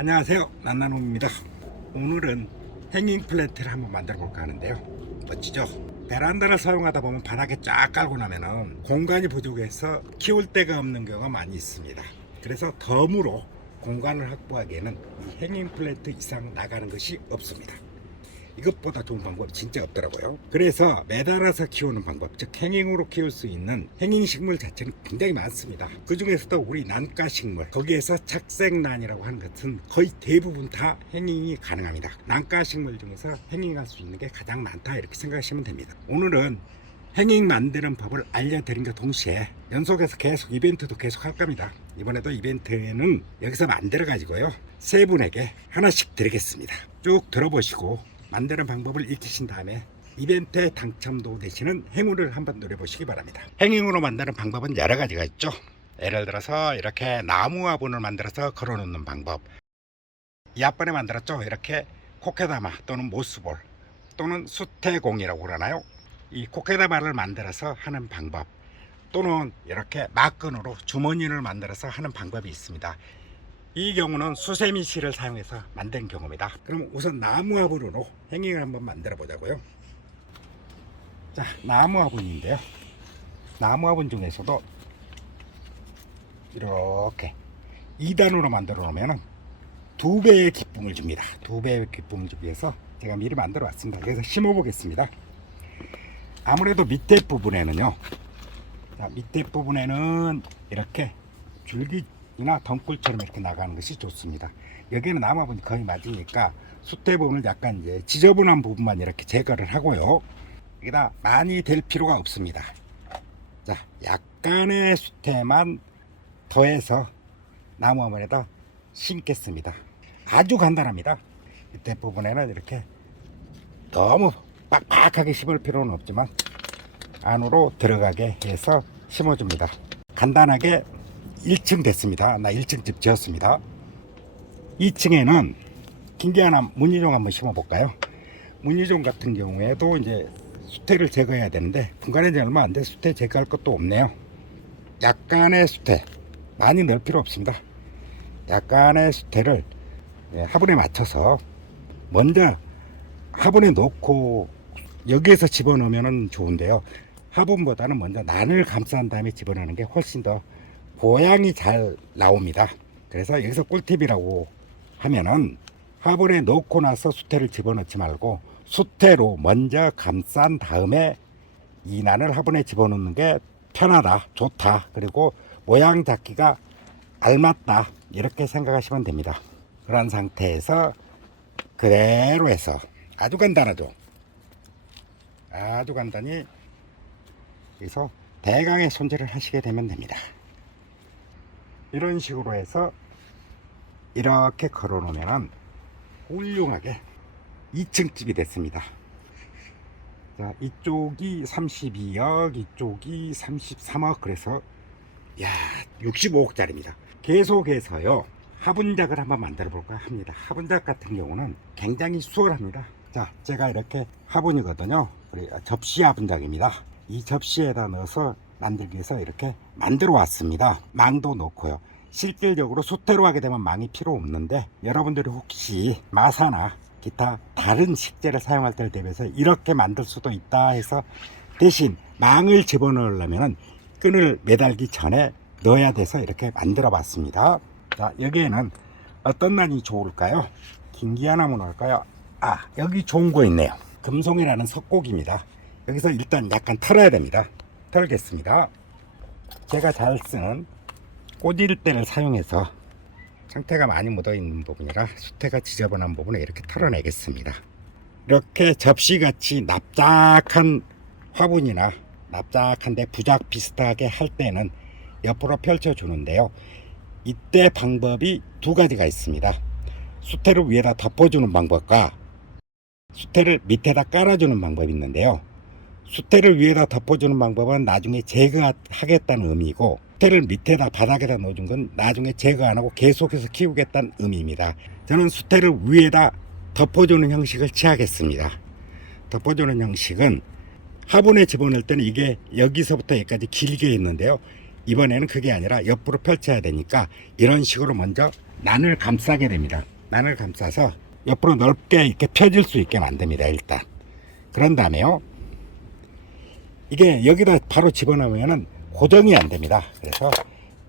안녕하세요, 난나놈입니다. 오늘은 행잉 플랜트를 한번 만들어 볼까 하는데요. 멋지죠? 베란다를 사용하다 보면 바닥에 쫙 깔고 나면은 공간이 부족해서 키울 데가 없는 경우가 많이 있습니다. 그래서 덤으로 공간을 확보하기에는 이 행잉 플랜트 이상 나가는 것이 없습니다. 이것보다 좋은 방법이 진짜 없더라고요. 그래서 매달아서 키우는 방법, 즉 행잉으로 키울 수 있는 행잉 식물 자체는 굉장히 많습니다. 그 중에서도 우리 난가 식물, 거기에서 착색란이라고 하는 것은 거의 대부분 다 행잉이 가능합니다. 난가 식물 중에서 행잉할 수 있는 게 가장 많다, 이렇게 생각하시면 됩니다. 오늘은 행잉 만드는 법을 알려드린과 동시에 연속해서 계속 이벤트도 계속 할 겁니다. 이번에도 이벤트는 여기서 만들어 가지고요, 세 분에게 하나씩 드리겠습니다. 쭉 들어보시고 만드는 방법을 익히신 다음에 이벤트에 당첨도 되시는 행운을 한번 노려보시기 바랍니다. 행잉으로 만드는 방법은 여러 가지가 있죠. 예를 들어서 이렇게 나무 화분을 만들어서 걸어놓는 방법, 이 앞번에 만들었죠. 이렇게 코케다마 또는 모스볼 또는 수태공이라고 그러나요. 이 코케다마를 만들어서 하는 방법, 또는 이렇게 막근으로 주머니를 만들어서 하는 방법이 있습니다. 이 경우는 수세미 실을 사용해서 만든 경우입니다. 그럼 우선 나무 화분으로 행잉을 한번 만들어 보자고요. 자, 나무 화분인데요, 나무 화분 중에서도 이렇게 2단으로 만들어 놓으면 2배의 기쁨을 줍니다. 2배의 기쁨을 주기 위해서 제가 미리 만들어 왔습니다. 그래서 심어 보겠습니다. 아무래도 밑에 부분에는요, 자, 밑에 부분에는 이렇게 줄기나 덩굴처럼 이렇게 나가는 것이 좋습니다. 여기는 나무 화분이 거의 맞으니까 수태 부분을 약간 이제 지저분한 부분만 이렇게 제거를 하고요. 여기다 많이 될 필요가 없습니다. 자, 약간의 수태만 더해서 나무 화분에다 심겠습니다. 아주 간단합니다. 밑에 부분에는 이렇게 너무 빡빡하게 심을 필요는 없지만 안으로 들어가게 해서 심어줍니다. 간단하게 1층 됐습니다. 나 1층 집 지었습니다. 2층에는 긴게 문희종 한번 심어볼까요? 문희종 같은 경우에도 이제 수태를 제거해야 되는데 분간한 지 얼마 안 돼 수태 제거할 것도 없네요. 약간의 수태, 많이 넣을 필요 없습니다. 약간의 수태를 화분에 맞춰서 먼저 화분에 넣고 여기에서 집어넣으면 좋은데요, 화분보다는 먼저 난을 감싼 다음에 집어넣는 게 훨씬 더 보양이 잘 나옵니다. 그래서 여기서 꿀팁이라고 하면은 화분에 넣고 나서 수태를 집어넣지 말고 수태로 먼저 감싼 다음에 이 난을 화분에 집어넣는 게 편하다, 좋다, 그리고 모양 잡기가 알맞다, 이렇게 생각하시면 됩니다. 그런 상태에서 그대로 해서 아주 간단하죠. 아주 간단히 여기서 대강의 손질을 하시게 되면 됩니다. 이런 식으로 해서 이렇게 걸어 놓으면 훌륭하게 2층 집이 됐습니다. 자, 이쪽이 32억, 이쪽이 33억, 그래서 야, 65억짜리입니다. 계속해서요, 화분작을 한번 만들어 볼까 합니다. 화분작 같은 경우는 굉장히 수월합니다. 자, 제가 이렇게 화분이거든요. 우리 접시 화분작입니다. 이 접시에다 넣어서 만들기 위해서 이렇게 만들어 왔습니다. 망도 넣고요. 실질적으로 수태로 하게 되면 망이 필요 없는데, 여러분들이 혹시 마사나 기타 다른 식재를 사용할 때를 대비해서 이렇게 만들 수도 있다 해서 대신 망을 집어넣으려면 끈을 매달기 전에 넣어야 돼서 이렇게 만들어 봤습니다. 자, 여기에는 어떤 난이 좋을까요? 긴기아나무 넣을까요? 아, 여기 좋은 거 있네요. 금송이라는 석고기입니다. 여기서 일단 약간 털어야 됩니다. 털겠습니다. 제가 잘 쓰는 꼬질대를 사용해서 상태가 많이 묻어 있는 부분이라 수태가 지저분한 부분을 이렇게 털어내겠습니다. 이렇게 접시같이 납작한 화분이나 납작한데 부작 비슷하게 할 때는 옆으로 펼쳐 주는데요, 이때 방법이 두 가지가 있습니다. 수태를 위에다 덮어주는 방법과 수태를 밑에다 깔아주는 방법이 있는데요, 수태를 위에다 덮어주는 방법은 나중에 제거하겠다는 의미고, 수태를 밑에다 바닥에다 넣어준 건 나중에 제거 안 하고 계속해서 키우겠다는 의미입니다. 저는 수태를 위에다 덮어주는 형식을 취하겠습니다. 덮어주는 형식은 화분에 집어넣을 때는 이게 여기서부터 여기까지 길게 있는데요, 이번에는 그게 아니라 옆으로 펼쳐야 되니까 이런 식으로 먼저 난을 감싸게 됩니다. 난을 감싸서 옆으로 넓게 이렇게 펴질 수 있게 만듭니다. 일단 그런 다음에요, 이게 여기다 바로 집어넣으면 고정이 안 됩니다. 그래서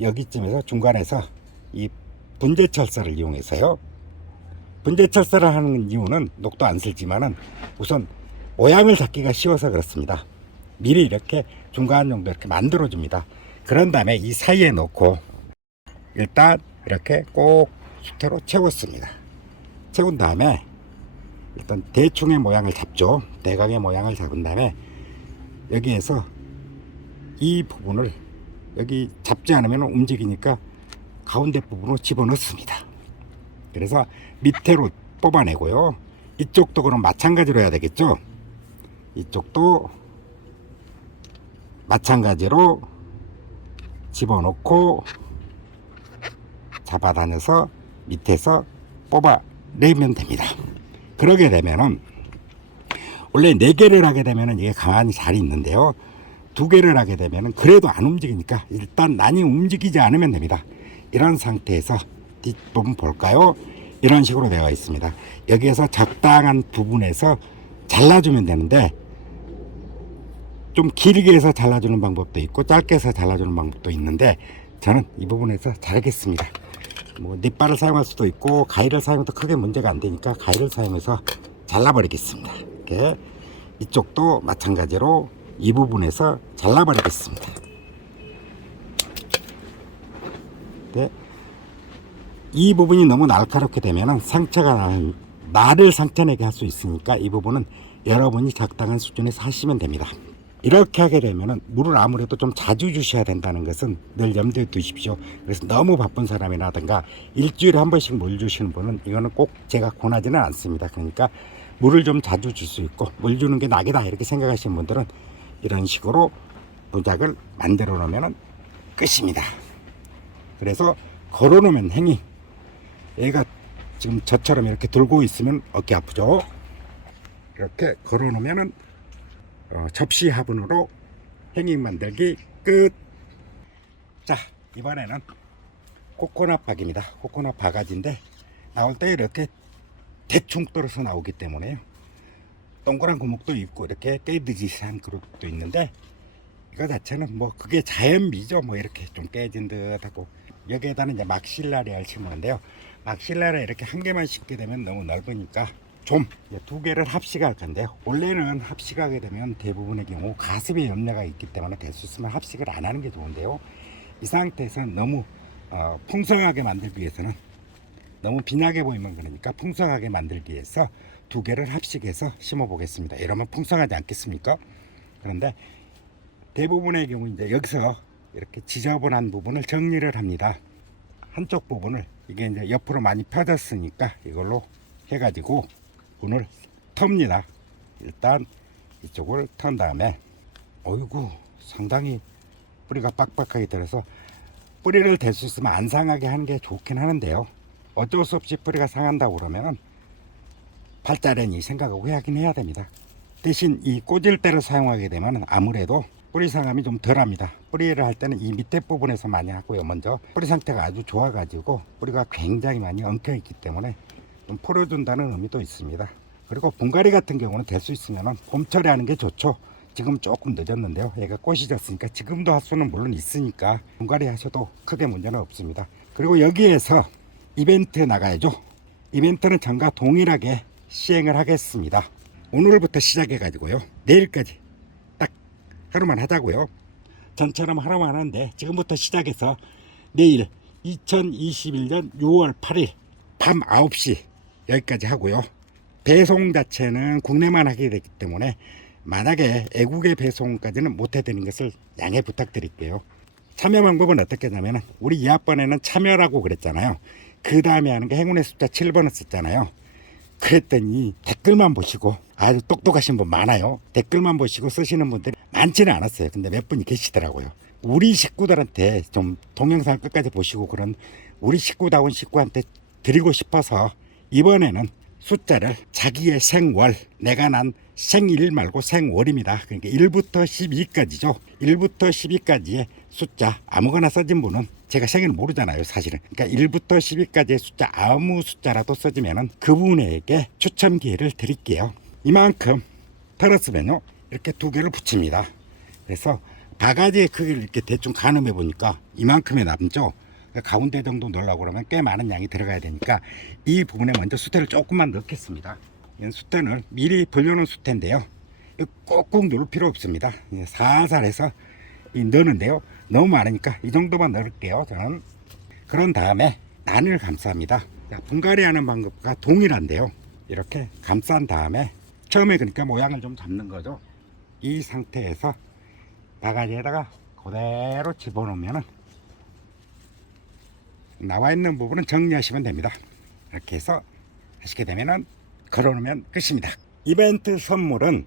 여기쯤에서 중간에서 이 분재철사를 이용해서요, 분재철사를 하는 이유는 녹도 안 쓸지만은 우선 모양을 잡기가 쉬워서 그렇습니다. 미리 이렇게 중간 정도 이렇게 만들어 줍니다. 그런 다음에 이 사이에 넣고 일단 이렇게 꼭 수태로 채웠습니다. 채운 다음에 일단 대충의 모양을 잡죠. 대각의 모양을 잡은 다음에 여기에서 이 부분을 여기 잡지 않으면 움직이니까 가운데 부분으로 집어넣습니다. 그래서 밑으로 뽑아내고요. 이쪽도 그럼 마찬가지로 해야 되겠죠. 이쪽도 마찬가지로 집어넣고 잡아다녀서 밑에서 뽑아내면 됩니다. 그러게 되면은 원래 4개를 하게 되면은 이게 가만히 잘 있는데요, 2개를 하게 되면은 그래도 안 움직이니까 일단 난이 움직이지 않으면 됩니다. 이런 상태에서 뒷부분 볼까요? 이런 식으로 되어 있습니다. 여기에서 적당한 부분에서 잘라주면 되는데, 좀 길게 해서 잘라주는 방법도 있고 짧게 해서 잘라주는 방법도 있는데, 저는 이 부분에서 자르겠습니다. 뭐 닛발을 사용할 수도 있고 가위를 사용해도 크게 문제가 안 되니까 가위를 사용해서 잘라버리겠습니다. 이렇게 이쪽도 마찬가지로 이 부분에서 잘라버리겠습니다. 네. 이 부분이 너무 날카롭게 되면 상처가 나를 상처내게 할 수 있으니까 이 부분은 여러분이 적당한 수준에서 하시면 됩니다. 이렇게 하게 되면 물을 아무래도 좀 자주 주셔야 된다는 것은 늘 염두에 두십시오. 그래서 너무 바쁜 사람이라든가 일주일에 한 번씩 물 주시는 분은 이거는 꼭 제가 권하지는 않습니다. 그러니까 물을 좀 자주 줄 수 있고 물 주는 게 낙이다 이렇게 생각하시는 분들은 이런 식으로 도작을 만들어 놓으면 끝입니다. 그래서 걸어 놓으면 행위, 얘가 지금 저처럼 이렇게 들고 있으면 어깨 아프죠. 이렇게 걸어 놓으면은 접시 화분으로 행잉 만들기 끝. 자, 이번에는 코코넛 박입니다. 코코넛 바가지인데 나올 때 이렇게 대충 떨어서 나오기 때문에요, 동그란 구멍도 있고 이렇게 깨지듯한 그릇도 있는데, 이거 자체는 뭐 그게 자연미죠. 뭐 이렇게 좀 깨진 듯하고, 여기에다는 이제 막실라리아를 심었는데요, 막실라리아 이렇게 한 개만 심게 되면 너무 넓으니까 좀 2개를 합식할 건데요, 원래는 합식하게 되면 대부분의 경우 가습에 염려가 있기 때문에 될 수 있으면 합식을 안 하는 게 좋은데요, 이 상태에서는 너무 풍성하게 만들기 위해서는, 너무 빈하게 보이면 그러니까 풍성하게 만들기 위해서 2개를 합식해서 심어 보겠습니다. 이러면 풍성하지 않겠습니까? 그런데 대부분의 경우 이제 여기서 이렇게 지저분한 부분을 정리를 합니다. 한쪽 부분을, 이게 이제 옆으로 많이 펴졌으니까 이걸로 해가지고 분을 텁니다. 일단 이쪽을 턴 다음에, 어이구 상당히 뿌리가 빡빡하게 들어서 뿌리를 댈 수 있으면 안 상하게 하는 게 좋긴 하는데요, 어쩔 수 없이 뿌리가 상한다고 그러면은 팔자련이 생각하고 하긴 해야 됩니다. 대신 이 꽂을대를 사용하게 되면 아무래도 뿌리 상함이 좀 덜합니다. 뿌리를 할 때는 이 밑에 부분에서 많이 하고요. 먼저 뿌리 상태가 아주 좋아 가지고 뿌리가 굉장히 많이 엉켜 있기 때문에 좀 풀어준다는 의미도 있습니다. 그리고 분갈이 같은 경우는 될 수 있으면 봄철에 하는 게 좋죠. 지금 조금 늦었는데요, 얘가 꽃이 졌으니까 지금도 할 수는 물론 있으니까 분갈이 하셔도 크게 문제는 없습니다. 그리고 여기에서 이벤트 나가야죠. 이벤트는 전과 동일하게 시행을 하겠습니다. 오늘부터 시작해 가지고요, 내일까지 딱 하루만 하자고요. 전처럼 하루만 하는데 지금부터 시작해서 내일 2021년 6월 8일 밤 9시 여기까지 하고요. 배송 자체는 국내만 하게 되기 때문에 만약에 애국의 배송까지는 못 해드리는 것을 양해 부탁드릴게요. 참여 방법은 어떻게 하냐면, 우리 2학번에는 참여라고 그랬잖아요. 그 다음에 하는 게 행운의 숫자 7번을 썼잖아요. 그랬더니 댓글만 보시고, 아주 똑똑하신 분 많아요. 댓글만 보시고 쓰시는 분들이 많지는 않았어요. 근데 몇 분이 계시더라고요. 우리 식구들한테 좀 동영상 끝까지 보시고 그런 우리 식구다운 식구한테 드리고 싶어서 이번에는 숫자를 자기의 생월, 내가 난 생일 말고 생월입니다. 그러니까 1부터 12까지죠. 1부터 12까지의 숫자 아무거나 써진 분은 제가 세개는 모르잖아요, 사실은. 그러니까 1부터 10위까지의 숫자 아무 숫자라도 써지면은 그분에게 추첨 기회를 드릴게요. 이만큼 털었으면요, 이렇게 2개를 붙입니다. 그래서 바가지의 크기를 이렇게 대충 가늠해 보니까 이만큼이 남죠. 그러니까 가운데 정도 넣으려고 그러면 꽤 많은 양이 들어가야 되니까 이 부분에 먼저 숫대를 조금만 넣겠습니다. 이 숫대는 미리 불려놓은 숫대인데요, 꼭꼭 넣을 필요 없습니다. 살살 해서 넣는데요, 너무 많으니까 이 정도만 넣을게요, 저는. 그런 다음에 난을 감쌉니다. 분갈이 하는 방법과 동일한데요, 이렇게 감싼 다음에 처음에 그러니까 모양을 좀 잡는 거죠. 이 상태에서 바가지에다가 그대로 집어넣으면 나와 있는 부분은 정리하시면 됩니다. 이렇게 해서 하시게 되면은 걸어놓으면 끝입니다. 이벤트 선물은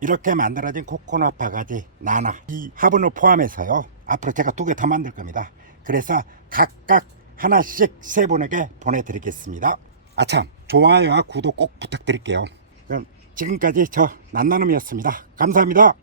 이렇게 만들어진 코코넛 바가지, 나나, 이 화분을 포함해서요, 앞으로 제가 2개 더 만들 겁니다. 그래서 각각 하나씩 3분에게 보내드리겠습니다. 아참, 좋아요와 구독 꼭 부탁드릴게요. 그럼 지금까지 저 난나눔이었습니다. 감사합니다.